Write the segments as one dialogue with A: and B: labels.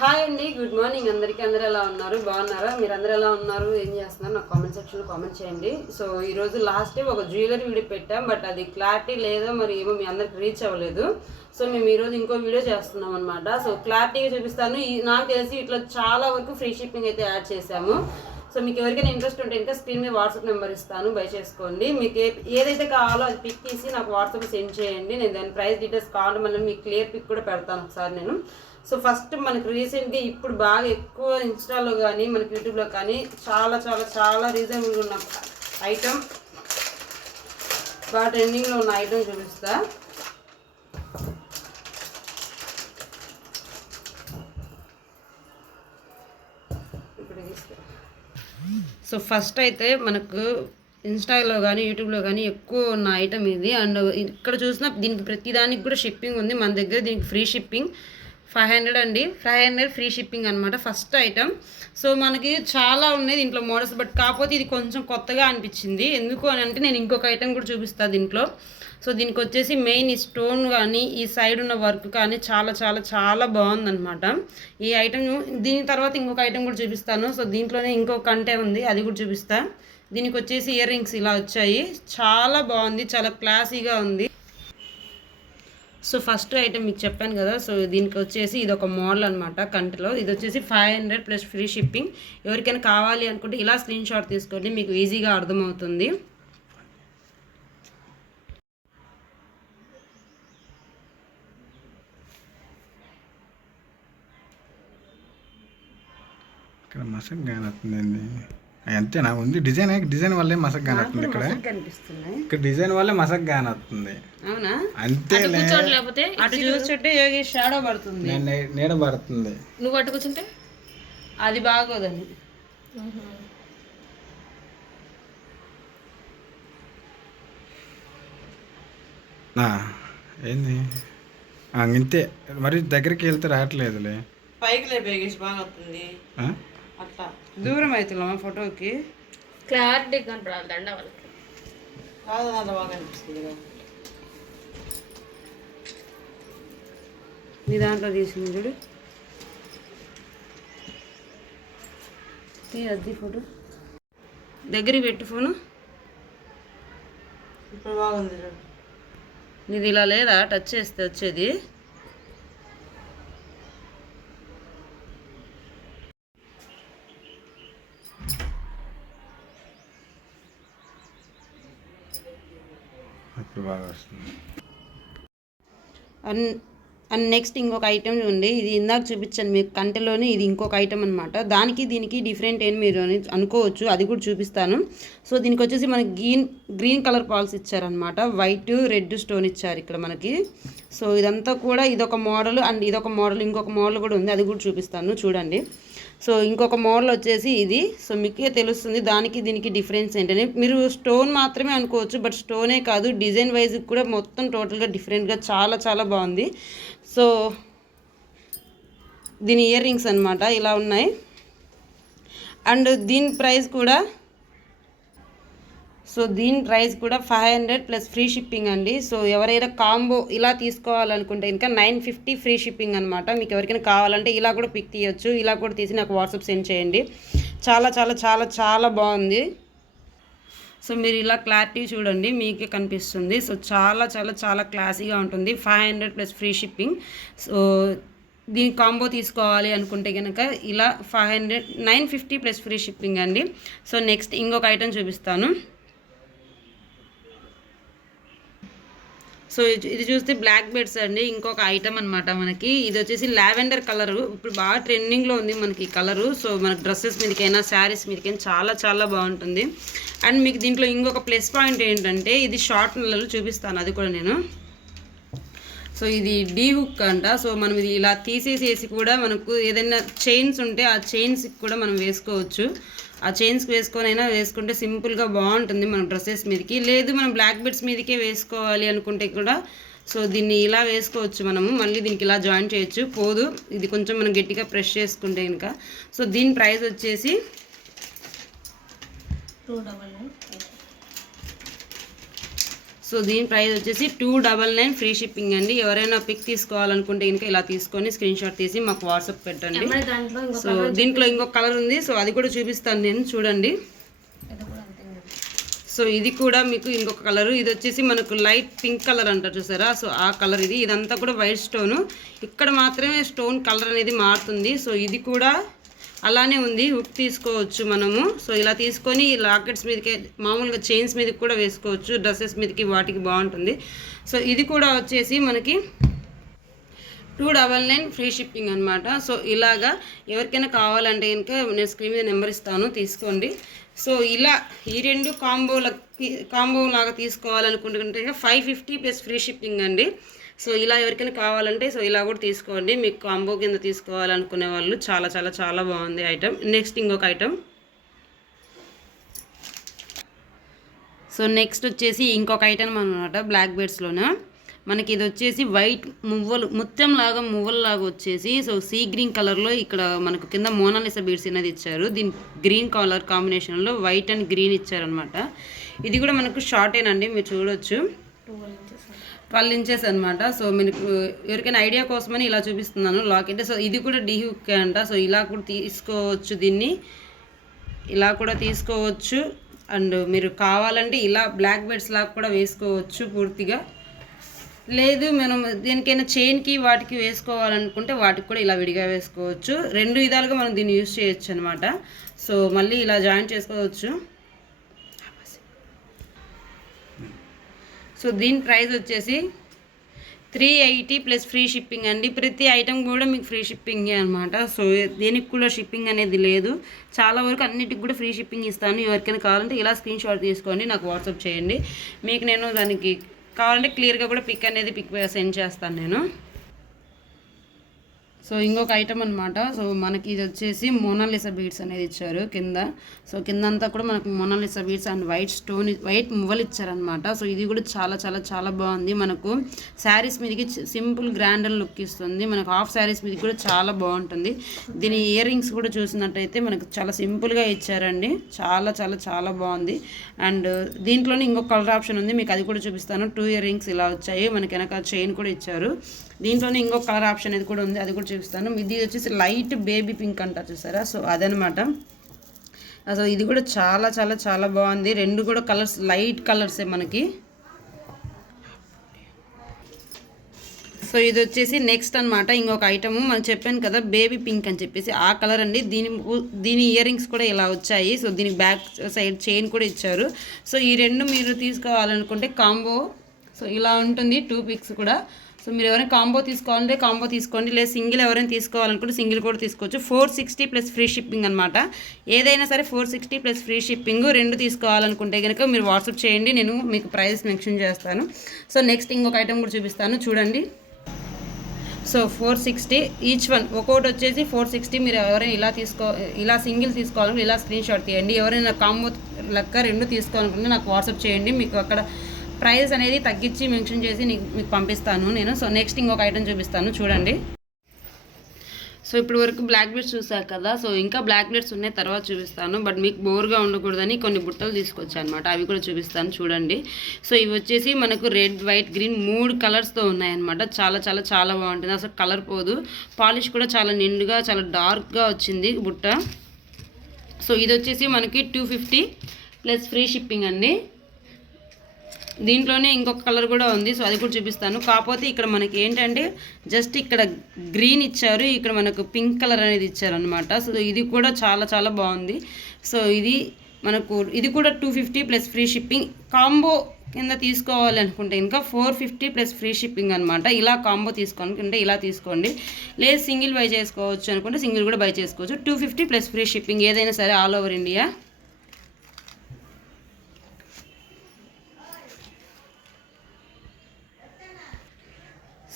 A: Hi అండి good morning. అందరికీ అందరూ ఎలా ఉన్నారు? బాగున్నారా? మీరు అందరూ ఎలా ఉన్నారు? ఏం చేస్తున్నారు? నాకు కామెంట్ సెక్షన్లో కామెంట్ చేయండి. సో ఈరోజు లాస్ట్ టైం ఒక జ్యువెలరీ వీడియో పెట్టాం బట్ అది క్లారిటీ లేదో మరి ఏమో మీ అందరికి రీచ్ అవ్వలేదు. సో మేము ఈరోజు ఇంకో వీడియో చేస్తున్నాం అనమాట సో క్లారిటీగా చూపిస్తాను. నాకు తెలిసి ఇట్లా చాలా వరకు ఫ్రీ షిప్పింగ్ అయితే యాడ్ చేశాము. సో మీకు ఎవరికైనా ఇంట్రెస్ట్ ఉంటే ఇంకా స్క్రీన్ మీద వాట్సాప్ నెంబర్ ఇస్తాను. బై చేసుకోండి. మీకు ఏ- ఏదైతే కావాలో అది పిక్ తీసి నాకు వాట్సాప్ సెండ్ చేయండి. నేను దాని ప్రైస్ డీటెయిల్స్ కావాలి మళ్ళీ మీకు క్లియర్ పిక్ కూడా పెడతాను ఒకసారి నేను. సో ఫస్ట్ మనకు రీసెంట్గా ఇప్పుడు బాగా ఎక్కువ ఇన్స్టాలో కానీ మనకి యూట్యూబ్లో కానీ చాలా చాలా చాలా రీజనబుల్గా ఉన్న ఐటమ్ బాగా ట్రెండింగ్లో ఉన్న ఐటమ్ చూపిస్తా. సో ఫస్ట్ అయితే మనకు ఇన్స్టాలో కానీ యూట్యూబ్లో కానీ ఎక్కువ ఉన్న ఐటమ్ ఇది. అండ్ ఇక్కడ చూసినా దీనికి ప్రతిదానికి కూడా షిప్పింగ్ ఉంది. మన దగ్గర దీనికి ఫ్రీ షిప్పింగ్. ఫైవ్ హండ్రెడ్ అండి. ఫైవ్ హండ్రెడ్ ఫ్రీ షిప్పింగ్ అనమాట ఫస్ట్ ఐటమ్. సో మనకి చాలా ఉన్నాయి దీంట్లో మోడల్స్ బట్ కాకపోతే ఇది కొంచెం కొత్తగా అనిపించింది. ఎందుకు అని అంటే నేను ఇంకొక ఐటమ్ కూడా చూపిస్తాను దీంట్లో. సో దీనికి వచ్చేసి మెయిన్ ఈ స్టోన్ కానీ ఈ సైడ్ ఉన్న వర్క్ కానీ చాలా చాలా చాలా బాగుందన్నమాట. ఈ ఐటమ్ దీని తర్వాత ఇంకొక ఐటమ్ కూడా చూపిస్తాను. సో దీంట్లోనే ఇంకొక కంటే ఉంది అది కూడా చూపిస్తా. దీనికి వచ్చేసి ఇయర్ రింగ్స్ ఇలా వచ్చాయి. చాలా బాగుంది చాలా క్లాసీగా ఉంది. సో ఫస్ట్ ఐటమ్ మీకు చెప్పాను కదా సో దీనికి వచ్చేసి ఇది ఒక మోడల్ అనమాట కంటిలో. ఇది వచ్చేసి five hundred plus free shipping ఎవరికైనా కావాలి అనుకుంటే ఇలా స్క్రీన్ షాట్ తీసుకోండి మీకు ఈజీగా అర్థమవుతుంది.
B: ఇక్కడ మసక్ కానొస్తుంది అంతేనా ఉంది. డిజైన్ డిజైన్ వల్లే మసక్ కానొస్తుంది ఇక్కడ. ఇక్కడ డిజైన్ వల్లే మసక్ కానొస్తుంది
A: అవునా?
C: లేకపోతే
A: అటు చూస్తుంటే యోగి షాడో పడుతుంది.
B: నీడ పడుతుంది.
C: నువ్వు అటు కూర్చుంటే?
A: అది బాగోదని.
B: ఏంది? ఇంతే. మరి దగ్గరికి వెళ్తే రావట్లేదులే.
A: పైకి లేపేగేసి బాగా వస్తుంది
B: ఆ?
A: అట్లా దూరం అవుతున్నామా ఫోటోకి.
C: క్లారిటీ కనపడాలి దండ వాళ్ళకి.
A: కాదు అంత బాగా అనిపిస్తుంది కదా. నీ దాంట్లో తీసింది చూడు. తీ అది ఫోటో. దగ్గరికి పెట్టు ఫోను. ఇప్పుడు బాగుంది చూడు. నీది ఇలా లేదా? టచ్ చేస్తే వచ్చేది.
B: ఇప్పుడు బాగా వస్తుంది
A: అండ్ అండ్ నెక్స్ట్ ఇంకొక ఐటెం ఉంది ఇది ఇందాక చూపించాను మీకు కంటెలోనే ఇది ఇంకొక ఐటెం అనమాట దానికి దీనికి డిఫరెంట్ ఏం మీరు అని అనుకోవచ్చు. అది కూడా చూపిస్తాను. సో దీనికి వచ్చేసి మనకి గ్రీన్ గ్రీన్ కలర్ పాల్స్ ఇచ్చారనమాట వైట్ రెడ్ స్టోన్ ఇచ్చారు ఇక్కడ మనకి. సో ఇదంతా కూడా ఇదొక మోడల్ అండ్ ఇదొక మోడల్ ఇంకొక మోడల్ కూడా ఉంది. అది కూడా చూపిస్తాను. చూడండి. సో ఇంకొక మోడల్ వచ్చేసి ఇది. సో మీకే తెలుస్తుంది దానికి దీనికి డిఫరెన్స్ ఏంటని. మీరు స్టోన్ మాత్రమే అనుకోవచ్చు బట్ స్టోనే కాదు డిజైన్ వైజ్ కూడా మొత్తం టోటల్గా డిఫరెంట్గా చాలా చాలా బాగుంది. సో దీని ఇయర్ రింగ్స్ అనమాట ఇలా ఉన్నాయి. అండ్ దీని ప్రైస్ కూడా సో దీని ప్రైస్ కూడా five hundred plus free shipping అండి. సో ఎవరైనా కాంబో ఇలా తీసుకోవాలనుకుంటే ఇంకా నైన్ ఫిఫ్టీ ఫ్రీ షిప్పింగ్ అనమాట మీకు ఎవరికైనా కావాలంటే ఇలా కూడా పిక్ తీయొచ్చు ఇలా కూడా తీసి నాకు వాట్సాప్ సెండ్ చేయండి. చాలా చాలా చాలా చాలా బాగుంది. సో మీరు ఇలా క్లారిటీ చూడండి మీకే కనిపిస్తుంది. సో చాలా చాలా చాలా క్లాసీగా ఉంటుంది. Five hundred plus free shipping. So దీని కాంబో తీసుకోవాలి అనుకుంటే కనుక ఇలా five hundred nine fifty plus free shipping అండి. సో నెక్స్ట్ ఇంకొక ఐటెం చూపిస్తాను. సో ఇది ఇది చూస్తే బ్లాక్ బెడ్స్ అండి. ఇంకొక ఐటమ్ అనమాట మనకి. ఇది వచ్చేసి లావెండర్ కలరు ఇప్పుడు బాగా ట్రెండింగ్లో ఉంది మనకి ఈ కలరు సో మనకి డ్రెస్సెస్ మీదకైనా శారీస్ మీదకైనా చాలా చాలా బాగుంటుంది. అండ్ మీకు దీంట్లో ఇంకొక ప్లస్ పాయింట్ ఏంటంటే ఇది షార్ట్ నెలలు చూపిస్తాను. అది కూడా నేను. సో ఇది డీ హుక్ అంట. సో మనం ఇది ఇలా తీసేసేసి కూడా మనకు ఏదైనా చైన్స్ ఉంటే ఆ చైన్స్కి కూడా మనం వేసుకోవచ్చు. ఆ చైన్స్కి వేసుకొని అయినా వేసుకుంటే సింపుల్గా బాగుంటుంది మన డ్రెస్సెస్ మీదకి. లేదు మనం బ్లాక్ బెడ్స్ మీదకే వేసుకోవాలి అనుకుంటే కూడా సో దీన్ని ఇలా వేసుకోవచ్చు మనము. మళ్ళీ దీనికి ఇలా జాయిన్ చేయొచ్చు. పోదు. ఇది కొంచెం మనం గట్టిగా ప్రెష్ చేసుకుంటే కనుక సో దీని ప్రైస్ వచ్చేసి
C: టూ డబల్ నైన్
A: సో దీని ప్రైస్ వచ్చేసి two double nine free shipping అండి. ఎవరైనా పిక్ తీసుకోవాలనుకుంటే ఇంకా ఇలా తీసుకొని స్క్రీన్ షాట్ తీసి మాకు వాట్సాప్ పెట్టండి. సో దీంట్లో ఇంకొక కలర్ ఉంది. సో అది కూడా చూపిస్తాను నేను. చూడండి. సో ఇది కూడా మీకు ఇంకొక కలర్ ఇది వచ్చేసి మనకు లైట్ పింక్ కలర్ అంటారు చూసారా? సో ఆ కలర్ ఇది. ఇదంతా కూడా వైట్ స్టోన్ ఇక్కడ మాత్రమే స్టోన్ కలర్ అనేది మారుతుంది. సో ఇది కూడా అలానే ఉంది హుక్ తీసుకోవచ్చు మనము. సో ఇలా తీసుకొని లాకెట్స్ మీదకి మామూలుగా చైన్స్ మీదకి కూడా వేసుకోవచ్చు డ్రెస్సెస్ మీదకి వాటికి బాగుంటుంది. సో ఇది కూడా వచ్చేసి మనకి two double nine free shipping అనమాట సో ఇలాగా ఎవరికైనా కావాలంటే కనుక నేను స్క్రీన్ మీద నెంబర్ ఇస్తాను తీసుకోండి. సో ఇలా ఈ రెండు కాంబోల కాంబో లాగా తీసుకోవాలనుకుంటుంటే five fifty plus free shipping అండి. సో ఇలా ఎవరికైనా కావాలంటే సో ఇలా కూడా తీసుకోండి. మీకు కాంబో కింద తీసుకోవాలనుకునే వాళ్ళు చాలా చాలా చాలా బాగుంది ఐటమ్. నెక్స్ట్ ఇంకొక ఐటమ్. సో నెక్స్ట్ వచ్చేసి ఇంకొక ఐటమ్ అనమాట బ్లాక్ బెడ్స్లోన మనకి ఇది వచ్చేసి వైట్ మువ్వలు ముత్యం లాగా మువ్వలలాగా వచ్చేసి సో సీ గ్రీన్ కలర్లో ఇక్కడ మనకు కింద మోనాలిసా బీడ్స్ అనేది ఇచ్చారు. దీని గ్రీన్ కలర్ కాంబినేషన్లో వైట్ అండ్ గ్రీన్ ఇచ్చారనమాట ఇది కూడా మనకు షార్టేనండి మీరు చూడొచ్చు.
C: ట్వెల్వ్ ఇంచెస్
A: అనమాట సో మీకు ఎవరికైనా ఐడియా కోసమని ఇలా చూపిస్తున్నాను లాకెట్ సో ఇది కూడా డీహుక్ అంట. సో ఇలా కూడా తీసుకోవచ్చు దీన్ని. ఇలా కూడా తీసుకోవచ్చు. అండ్ మీరు కావాలంటే ఇలా బ్లాక్ బెడ్స్ లాగా కూడా వేసుకోవచ్చు పూర్తిగా. లేదు మనం దేనికైనా చైన్కి వాటికి వేసుకోవాలనుకుంటే వాటికి కూడా ఇలా విడిగా వేసుకోవచ్చు. రెండు విధాలుగా మనం దీన్ని యూజ్ చేయొచ్చు అనమాట సో మళ్ళీ ఇలా జాయిన్ చేసుకోవచ్చు. సో దీని ప్రైస్ వచ్చేసి three eighty plus free shipping అండి. ప్రతి ఐటెం కూడా మీకు ఫ్రీ షిప్పింగే అనమాట సో దేనికి కూడా షిప్పింగ్ అనేది లేదు. చాలా వరకు అన్నిటికి కూడా ఫ్రీ షిప్పింగ్ ఇస్తాను. ఎవరికైనా కావాలంటే ఇలా స్క్రీన్ షాట్ తీసుకోండి. నాకు వాట్సాప్ చేయండి. మీకు నేను దానికి కావాలంటే క్లియర్గా కూడా పిక్ అనేది పిక్ సెండ్ చేస్తాను నేను. సో ఇంకొక ఐటమ్ అనమాట సో మనకి ఇది వచ్చేసి మోనాలిసా బీడ్స్ అనేది ఇచ్చారు కింద. సో కింద అంతా కూడా మనకు Mona Lisa beads and white stone white మువ్వలు ఇచ్చారనమాట సో ఇది కూడా చాలా చాలా చాలా బాగుంది మనకు. శారీస్ మీదకి సింపుల్ గ్రాండ్ లుక్ ఇస్తుంది. మనకు హాఫ్ శారీస్ మీదకి కూడా చాలా బాగుంటుంది. దీని ఇయర్ రింగ్స్ కూడా చూసినట్టయితే మనకు చాలా సింపుల్గా ఇచ్చారండి. చాలా చాలా చాలా బాగుంది. అండ్ దీంట్లోనే ఇంకొక కలర్ ఆప్షన్ ఉంది. మీకు అది కూడా చూపిస్తాను. టూ ఇయర్ రింగ్స్ ఇలా వచ్చాయి. మనకి వెనక చైన్ కూడా ఇచ్చారు. దీంట్లోనే ఇంకొక కలర్ ఆప్షన్ అనేది కూడా ఉంది అది కూడా చూపిస్తాను. ఇది వచ్చేసి లైట్ బేబీ పింక్ అంటారు చూసారా? సో అదనమాట. అసలు ఇది కూడా చాలా చాలా చాలా బాగుంది. రెండు కూడా కలర్స్ లైట్ కలర్సే మనకి. సో ఇది వచ్చేసి నెక్స్ట్ అన్నమాట. ఇంకొక ఐటమ్ మనం చెప్పాను కదా బేబీ పింక్ అని చెప్పేసి. ఆ కలర్ అండి. దీని దీని ఇయర్ రింగ్స్ కూడా ఇలా వచ్చాయి. సో దీనికి బ్యాక్ సైడ్ చైన్ కూడా ఇచ్చారు. సో ఈ రెండు మీరు తీసుకోవాలనుకుంటే కాంబో. సో ఇలా ఉంటుంది టూ పిక్స్ కూడా. సో మీరు ఎవరైనా కాంబో తీసుకోవాలంటే కాంబో తీసుకోండి. లేదా సింగిల్ ఎవరైనా తీసుకోవాలనుకుంటే సింగిల్ కూడా తీసుకోవచ్చు. Four sixty plus free shipping అనమాట ఏదైనా సరే four sixty plus free shipping రెండు తీసుకోవాలనుకుంటే కనుక మీరు వాట్సాప్ చేయండి. నేను మీకు ప్రైస్ మెన్షన్ చేస్తాను. సో నెక్స్ట్ ఇంకొక ఐటమ్ కూడా చూపిస్తాను. చూడండి. So four sixty each one ఒక్కొక్కటి వచ్చేసి ఫోర్ సిక్స్టీ మీరు ఎవరైనా ఇలా తీసుకో ఇలా సింగిల్ తీసుకోవాలంటే ఇలా స్క్రీన్ షాట్ తీయండి. ఎవరైనా కాంబో లెక్క రెండు తీసుకోవాలనుకుంటే నాకు వాట్సాప్ చేయండి. మీకు అక్కడ ప్రైస్ అనేది తగ్గించి మెన్షన్ చేసి నీకు మీకు పంపిస్తాను నేను. సో నెక్స్ట్ ఇంకొక ఐటెం చూపిస్తాను. చూడండి. సో ఇప్పుడు వరకు బ్లాక్ బెడ్స్ చూసారు కదా. సో ఇంకా బ్లాక్ బెడ్స్ ఉన్నాయి. తర్వాత చూపిస్తాను. బట్ మీకు బోర్గా ఉండకూడదని కొన్ని బుట్టలు తీసుకొచ్చాను అనమాట అవి కూడా చూపిస్తాను. చూడండి. సో ఇవి వచ్చేసి మనకు రెడ్ వైట్ గ్రీన్ మూడు కలర్స్తో ఉన్నాయన్నమాట. చాలా చాలా చాలా బాగుంటుంది. అసలు కలర్ పోదు. పాలిష్ కూడా చాలా నిండుగా చాలా డార్క్గా వచ్చింది బుట్ట. సో ఇది వచ్చేసి మనకి two fifty plus free shipping అండి. దీంట్లోనే ఇంకొక కలర్ కూడా ఉంది సో అది కూడా చూపిస్తాను. కాకపోతే ఇక్కడ మనకి ఏంటంటే జస్ట్ ఇక్కడ గ్రీన్ ఇచ్చారు ఇక్కడ మనకు పింక్ కలర్ అనేది ఇచ్చారనమాట సో ఇది కూడా చాలా చాలా బాగుంది. సో ఇది మనకు ఇది కూడా two fifty plus free shipping combo కింద తీసుకోవాలి అనుకుంటే ఇంకా four fifty plus free shipping అనమాట ఇలా కాంబో తీసుకోనుకుంటే ఇలా తీసుకోండి. లేదు సింగిల్ బై చేసుకోవచ్చు అనుకుంటే సింగిల్ కూడా బై చేసుకోవచ్చు. Two fifty plus free shipping ఏదైనా సరే all over India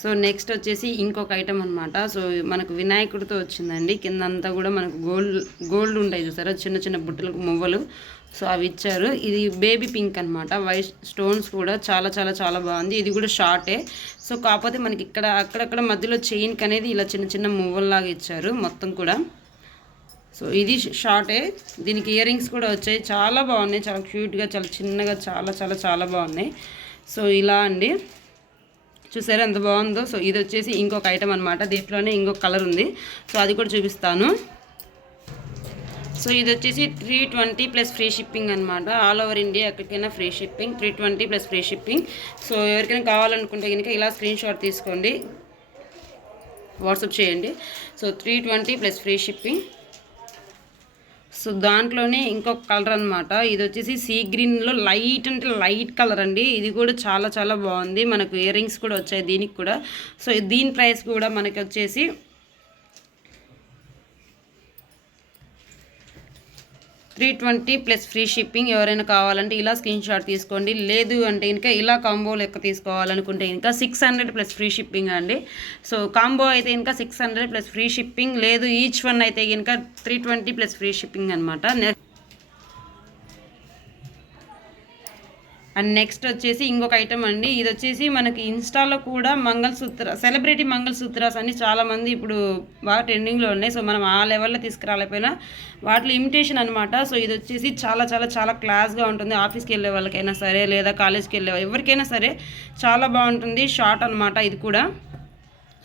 A: so next వచ్చేసి ఇంకొక ఐటమ్ అనమాట సో మనకు వినాయకుడితో వచ్చిందండి. కింద అంతా కూడా మనకు గోల్డ్ గోల్డ్ ఉంటాయి చూసారా? చిన్న చిన్న బుట్టలకు మువ్వలు. సో అవి ఇచ్చారు. ఇది బేబీ పింక్ అనమాట వైట్ స్టోన్స్ కూడా చాలా చాలా చాలా బాగుంది. ఇది కూడా షార్టే సో కాకపోతే మనకి ఇక్కడ అక్కడక్కడ మధ్యలో చైన్కి అనేది ఇలా చిన్న చిన్న మువ్వల్లాగా ఇచ్చారు మొత్తం కూడా. సో ఇది షార్టే దీనికి ఇయర్ రింగ్స్ కూడా వచ్చాయి. చాలా బాగున్నాయి. చాలా క్యూట్గా చాలా చిన్నగా చాలా చాలా చాలా బాగున్నాయి. సో ఇలా అండి. చూసారా ఎంత బాగుందో? సో ఇది వచ్చేసి ఇంకొక ఐటమ్ అనమాట దీంట్లోనే ఇంకొక కలర్ ఉంది. సో అది కూడా చూపిస్తాను. సో ఇది వచ్చేసి three twenty plus free shipping అనమాట ఆల్ ఓవర్ ఇండియా ఎక్కడికైనా free shipping three twenty plus free shipping so ఎవరికైనా కావాలనుకుంటే కనుక ఇలా స్క్రీన్ షాట్ తీసుకోండి. వాట్సాప్ చేయండి. So three twenty plus free shipping so దాంట్లోనే ఇంకొక కలర్ అనమాట ఇది వచ్చేసి సీ గ్రీన్లో లైట్ అంటే లైట్ కలర్ అండి. ఇది కూడా చాలా చాలా బాగుంది. మనకు ఇయర్ రింగ్స్ కూడా వచ్చాయి దీనికి కూడా. సో దీని ప్రైస్ కూడా మనకి వచ్చేసి three twenty plus free shipping ఎవరైనా కావాలంటే ఇలా స్క్రీన్ షాట్ తీసుకోండి. లేదు అంటే ఇంకా ఇలా కాంబో లెక్క తీసుకోవాలనుకుంటే ఇంకా six hundred plus free shipping అండి. సో కాంబో అయితే ఇంకా six hundred plus free shipping లేదు ఈచ్ వన్ అయితే ఇంకా three twenty plus free shipping అనమాట అండ్ నెక్స్ట్ వచ్చేసి ఇంకొక ఐటమ్ అండి. ఇది వచ్చేసి మనకి ఇన్స్టాలో కూడా మంగళసూత్ర సెలబ్రిటీ మంగళసూత్రాస్ అని చాలామంది ఇప్పుడు బాగా ట్రెండింగ్లో ఉన్నాయి. సో మనం ఆ లెవెల్లో తీసుకురాలేకపోయినా వాటిలో ఇమిటేషన్ అనమాట సో ఇది వచ్చేసి చాలా చాలా చాలా క్లాస్గా ఉంటుంది. ఆఫీస్కి వెళ్ళే వాళ్ళకైనా సరే లేదా కాలేజ్కి వెళ్ళే ఎవరికైనా సరే చాలా బాగుంటుంది. షార్ట్ అనమాట ఇది కూడా.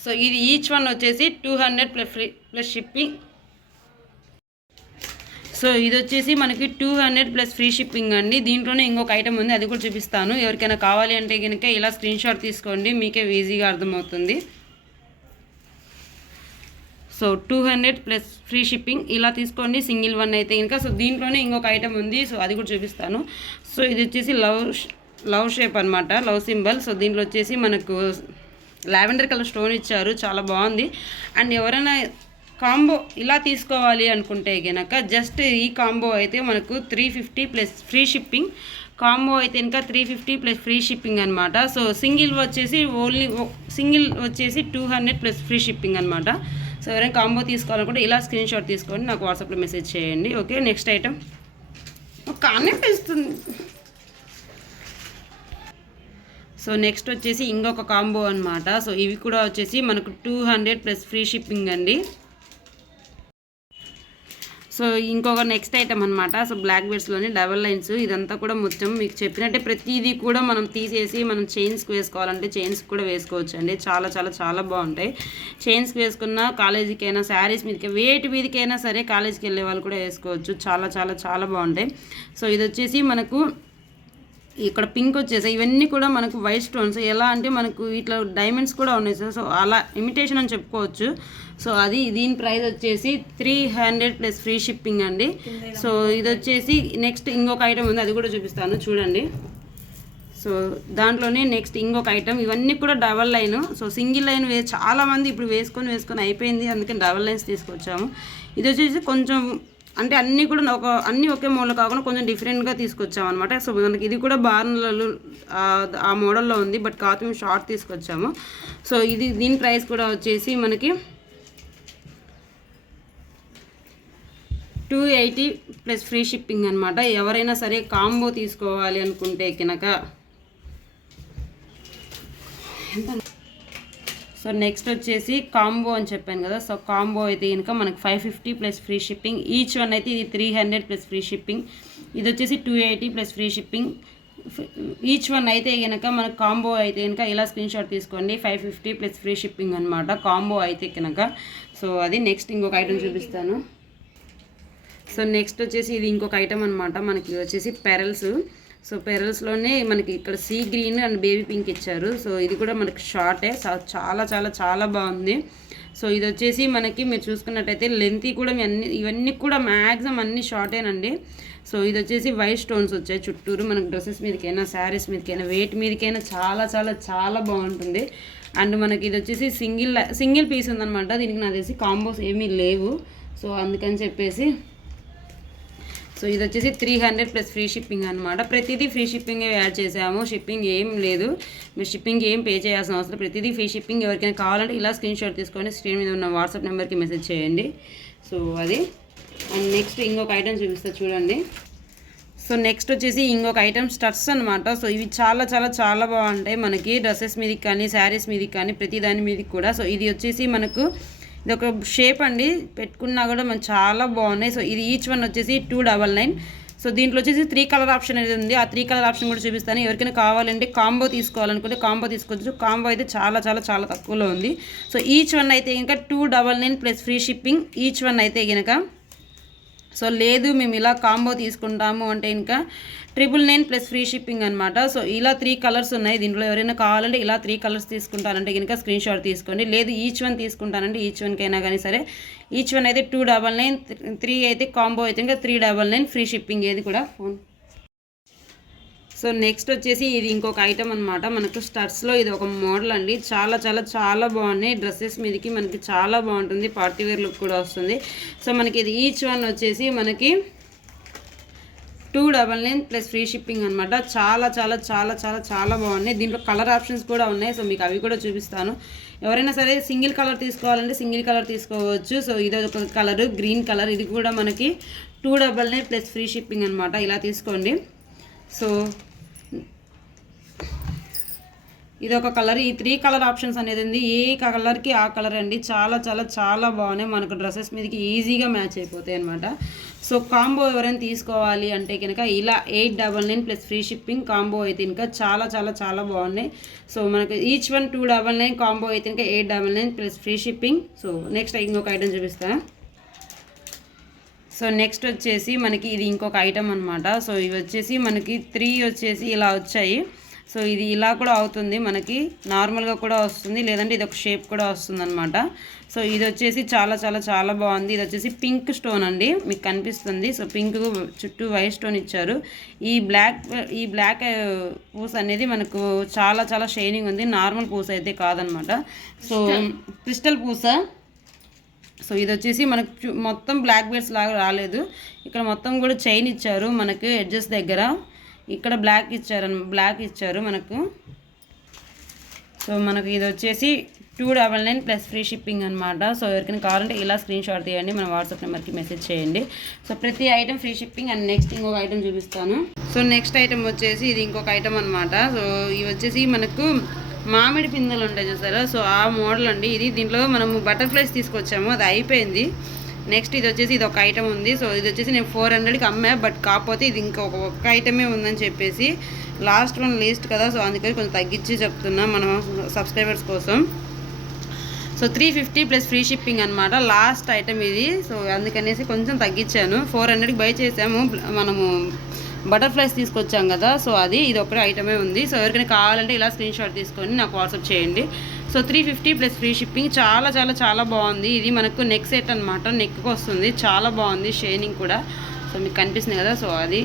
A: సో ఇది ఈచ్ వన్ వచ్చేసి two hundred plus free plus shipping so ఇది వచ్చేసి మనకి two hundred plus free shipping అండి. దీంట్లోనే ఇంకొక ఐటమ్ ఉంది అది కూడా చూపిస్తాను. ఎవరికైనా కావాలి అంటే కనుక ఇలా స్క్రీన్ షాట్ తీసుకోండి మీకే ఈజీగా అర్థమవుతుంది. So two hundred plus free shipping ఇలా తీసుకోండి సింగిల్ వన్ అయితే కనుక సో దీంట్లోనే ఇంకొక ఐటమ్ ఉంది సో అది కూడా చూపిస్తాను. సో ఇది వచ్చేసి లవ్ లవ్ షేప్ అనమాట లవ్ సింబల్. సో దీంట్లో వచ్చేసి మనకు లావెండర్ కలర్ స్టోన్ ఇచ్చారు చాలా బాగుంది. అండ్ ఎవరైనా కాంబో ఇలా తీసుకోవాలి అనుకుంటే గనక జస్ట్ ఈ కాంబో అయితే మనకు three fifty plus free shipping combo అయితే ఇంకా three fifty plus free shipping అనమాట సో సింగిల్ వచ్చేసి ఓన్లీ సింగిల్ వచ్చేసి two hundred plus free shipping అనమాట సో ఎవరైనా కాంబో తీసుకోవాలనుకుంటే ఇలా స్క్రీన్ షాట్ తీసుకోండి నాకు వాట్సాప్లో మెసేజ్ చేయండి. ఓకే నెక్స్ట్ ఐటమ్ కానీ ఇస్తుంది సో నెక్స్ట్ వచ్చేసి ఇంకొక కాంబో అనమాట సో ఇవి కూడా వచ్చేసి మనకు two hundred plus free shipping అండి. సో ఇంకొక నెక్స్ట్ ఐటమ్ అనమాట సో బ్లాక్ బెడ్స్లోని డబల్ లైన్స్ ఇదంతా కూడా మొత్తం మీకు చెప్పినట్టే ప్రతిదీ కూడా మనం తీసేసి మనం చైన్స్కి వేసుకోవాలంటే చైన్స్కి కూడా వేసుకోవచ్చు అండి చాలా చాలా చాలా బాగుంటాయి. చైన్స్కి వేసుకున్న కాలేజీకి అయినా శారీస్ మీదకి వేటి మీదకైనా సరే కాలేజీకి వెళ్ళే వాళ్ళు కూడా వేసుకోవచ్చు. చాలా చాలా చాలా బాగుంటాయి. సో ఇది వచ్చేసి మనకు ఇక్కడ పింక్ వచ్చేసాయి. ఇవన్నీ కూడా మనకు వైట్ స్టోన్స్ ఎలా అంటే మనకు ఇట్లా డైమండ్స్ కూడా ఉన్నాయి సార్. సో అలా ఇమిటేషన్ అని చెప్పుకోవచ్చు. సో అది దీని ప్రైస్ వచ్చేసి three hundred plus free shipping అండి. సో ఇది వచ్చేసి నెక్స్ట్ ఇంకొక ఐటమ్ ఉంది. అది కూడా చూపిస్తాను. చూడండి. సో దాంట్లోనే నెక్స్ట్ ఇంకొక ఐటమ్ ఇవన్నీ కూడా double line so single line వే చాలామంది ఇప్పుడు వేసుకొని వేసుకొని అయిపోయింది. అందుకని డబల్ లైన్స్ తీసుకొచ్చాము. ఇది వచ్చేసి కొంచెం అంటే అన్నీ కూడా ఒక అన్నీ ఒకే మోడల్ కాకుండా కొంచెం డిఫరెంట్గా తీసుకొచ్చాము అనమాట సో మనకి ఇది కూడా బార్నర్లలో ఆ మోడల్లో ఉంది. బట్ కాదు మేము షార్ట్ తీసుకొచ్చాము. సో ఇది దీని ప్రైస్ కూడా వచ్చేసి మనకి two eighty plus free shipping అనమాట ఎవరైనా సరే కాంబో తీసుకోవాలి అనుకుంటే కనుక. సో నెక్స్ట్ వచ్చేసి కాంబో అని చెప్పాను కదా. సో కాంబో అయితే కనుక మనకి five fifty plus free shipping each one అయితే ఇది three hundred plus free shipping ఇది వచ్చేసి two eighty plus free shipping each one అయితే కనుక మనకు కాంబో అయితే కనుక ఇలా స్క్రీన్ షాట్ తీసుకోండి. Five fifty plus free shipping అనమాట కాంబో అయితే కనుక సో అది నెక్స్ట్ ఇంకొక ఐటమ్ చూపిస్తాను. సో నెక్స్ట్ వచ్చేసి ఇది ఇంకొక ఐటమ్ అనమాట మనకి వచ్చేసి పెరల్స్. సో పెరల్స్లోనే మనకి ఇక్కడ sea green and baby pink ఇచ్చారు. సో ఇది కూడా మనకి షార్టే. చాలా చాలా చాలా బాగుంది. సో ఇది వచ్చేసి మనకి మీరు చూసుకున్నట్టయితే లెంత్ కూడా అన్ని ఇవన్నీ కూడా మ్యాక్సిమం అన్ని షార్టేనండి. సో ఇది వచ్చేసి వైట్ స్టోన్స్ వచ్చాయి చుట్టూరు. మనకి డ్రెస్సెస్ మీదకైనా శారీస్ మీదకైనా వెయిట్ మీదకైనా చాలా చాలా చాలా బాగుంటుంది. అండ్ మనకి ఇది వచ్చేసి సింగిల్ సింగిల్ పీస్ ఉందనమాట దీనికి నాది తెలిసి కాంబోస్ ఏమీ లేవు. సో అందుకని చెప్పేసి సో ఇది వచ్చేసి three hundred plus free shipping అనమాట ప్రతిదీ ఫ్రీ షిప్పింగ్ యాడ్ చేసాము. షిప్పింగ్ ఏం లేదు. మీరు షిప్పింగ్ ఏం పే చేయాల్సిన అవసరం ప్రతిదీ ఫ్రీ షిప్పింగ్ ఎవరికైనా కావాలంటే ఇలా స్క్రీన్ షాట్ తీసుకొని స్క్రీన్ మీద ఉన్న వాట్సాప్ నెంబర్కి మెసేజ్ చేయండి. సో అది. అండ్ నెక్స్ట్ ఇంకొక ఐటమ్ చూపిస్తా చూడండి. సో నెక్స్ట్ వచ్చేసి ఇంకొక ఐటమ్ స్టర్స్ అనమాట సో ఇవి చాలా చాలా చాలా బాగుంటాయి. మనకి డ్రెస్సెస్ మీదకి కానీ శారీస్ మీదకి కానీ ప్రతి దాని మీదకి కూడా. సో ఇది వచ్చేసి మనకు ఇది ఒక షేప్ అండి. పెట్టుకున్నా కూడా మనం చాలా బాగున్నాయి. సో ఇది ఈచ్ వన్ వచ్చేసి టూ డబల్ నైన్ సో దీంట్లో వచ్చేసి త్రీ కలర్ ఆప్షన్ అనేది ఉంది. ఆ త్రీ కలర్ ఆప్షన్ కూడా చూపిస్తాను. ఎవరికైనా కావాలంటే కాంబో తీసుకోవాలనుకుంటే కాంబో తీసుకోవచ్చు. కాంబో అయితే చాలా చాలా చాలా తక్కువలో ఉంది. సో ఈచ్ వన్ అయితే ఇంకా two double nine plus free shipping each one అయితే కనుక సో లేదు మేము ఇలా కాంబో తీసుకుంటాము అంటే ఇంకా triple nine plus free shipping అనమాట సో ఇలా త్రీ కలర్స్ ఉన్నాయి. దీంట్లో ఎవరైనా కావాలంటే ఇలా త్రీ కలర్స్ తీసుకుంటారంటే కనుక స్క్రీన్ షాట్ తీసుకోండి. లేదు ఈచ్ వన్ తీసుకుంటానంటే ఈచ్ వన్కైనా కానీ సరే ఈచ్ వన్ అయితే టూ డబల్ నైన్ త్రీ అయితే కాంబో అయితే ఇంకా three double nine free shipping ఏది కూడా ఫోన్ సో నెక్స్ట్ వచ్చేసి ఇది ఇంకొక ఐటమ్ అనమాట మనకు స్టర్స్లో ఇది ఒక మోడల్ అండి. చాలా చాలా చాలా బాగున్నాయి. డ్రెస్సెస్ మీదకి మనకి చాలా బాగుంటుంది. పార్టీ వేర్ లుక్ కూడా వస్తుంది. సో మనకి ఇది ఈచ్ వన్ వచ్చేసి మనకి two double nine plus free shipping అనమాట చాలా చాలా చాలా చాలా చాలా బాగున్నాయి. దీంట్లో కలర్ ఆప్షన్స్ కూడా ఉన్నాయి. సో మీకు అవి కూడా చూపిస్తాను. ఎవరైనా సరే సింగిల్ కలర్ తీసుకోవాలంటే సింగిల్ కలర్ తీసుకోవచ్చు. సో ఇది ఒక కలర్ గ్రీన్ కలర్. ఇది కూడా మనకి two double nine plus free shipping అనమాట ఇలా తీసుకోండి. సో ఇది ఒక కలర్. ఈ త్రీ కలర్ ఆప్షన్స్ అనేది ఉంది ఏ కలర్కి ఆ కలర్ అండి. చాలా చాలా చాలా బాగున్నాయి. మనకు డ్రెస్సెస్ మీదకి ఈజీగా మ్యాచ్ అయిపోతాయి అనమాట సో కాంబో ఎవరైనా తీసుకోవాలి అంటే కనుక ఇలా eight double nine plus free shipping combo అయితే ఇంకా చాలా చాలా చాలా బాగున్నాయి. సో మనకు each one two double nine combo అయితే ఇంకా eight double nine plus free shipping. So next ఇంకొక ఐటమ్ చూపిస్తాను సో నెక్స్ట్ వచ్చేసి మనకి ఇది ఇంకొక ఐటమ్ అనమాట సో ఇవి వచ్చేసి మనకి త్రీ వచ్చేసి ఇలా వచ్చాయి. సో ఇది ఇలా కూడా అవుతుంది మనకి. నార్మల్గా కూడా వస్తుంది. లేదంటే ఇది ఒక షేప్ కూడా వస్తుంది అనమాట సో ఇది వచ్చేసి చాలా చాలా చాలా బాగుంది. ఇది వచ్చేసి పింక్ స్టోన్ అండి. మీకు కనిపిస్తుంది. సో పింక్ చుట్టూ వైట్ స్టోన్ ఇచ్చారు. ఈ బ్లాక్ ఈ బ్లాక్ పూస అనేది మనకు చాలా చాలా షైనింగ్ ఉంది. నార్మల్ పూస అయితే కాదనమాట సో క్రిస్టల్ పూస. సో ఇది వచ్చేసి మనకు మొత్తం బ్లాక్ బెడ్స్ లాగా రాలేదు. ఇక్కడ మొత్తం కూడా చైన్ ఇచ్చారు మనకు ఎడ్జెస్ దగ్గర. ఇక్కడ బ్లాక్ ఇచ్చారు బ్లాక్ ఇచ్చారు మనకు. సో మనకు ఇది వచ్చేసి two double nine plus free shipping అనమాట సో ఎవరికైనా కావాలంటే ఇలా స్క్రీన్ షాట్ తీయండి. మన వాట్సాప్ నెంబర్కి మెసేజ్ చేయండి. సో ప్రతి item free shipping and next ఇంకొక ఐటమ్ చూపిస్తాను. సో నెక్స్ట్ ఐటమ్ వచ్చేసి ఇది ఇంకొక ఐటమ్ అనమాట సో ఇవి వచ్చేసి మనకు మామిడి పిందెలు ఉంటాయి చూసారా? సో ఆ మోడల్ అండి. ఇది దీంట్లో మనము బటర్ఫ్లైస్ తీసుకొచ్చాము. అది అయిపోయింది. నెక్స్ట్ ఇది వచ్చేసి ఇది ఒక ఐటమ్ ఉంది. సో ఇది వచ్చేసి నేను ఫోర్ హండ్రెడ్కి అమ్మా బట్ కాకపోతే ఇది ఇంకొక ఒక్క ఐటమే ఉందని చెప్పేసి లాస్ట్ వన్ లీస్ట్ కదా. సో అందుకని కొంచెం తగ్గించి చెప్తున్నా మనం సబ్స్క్రైబర్స్ కోసం. So three fifty plus free shipping అనమాట లాస్ట్ ఐటమ్ ఇది. సో అందుకనేసి కొంచెం తగ్గించాను. ఫోర్ హండ్రెడ్కి బై చేసాము. మనము బటర్ఫ్లైస్ తీసుకొచ్చాం కదా. సో అది ఇది ఒకటే ఐటమే ఉంది. సో ఎవరికైనా కావాలంటే ఇలా స్క్రీన్ షాట్ తీసుకొని నాకు వాట్సాప్ చేయండి. So three fifty plus free shipping చాలా చాలా చాలా బాగుంది. ఇది మనకు నెక్ సెట్ అనమాట నెక్కి వస్తుంది చాలా బాగుంది. షైనింగ్ కూడా. సో మీకు కనిపిస్తుంది కదా. సో అది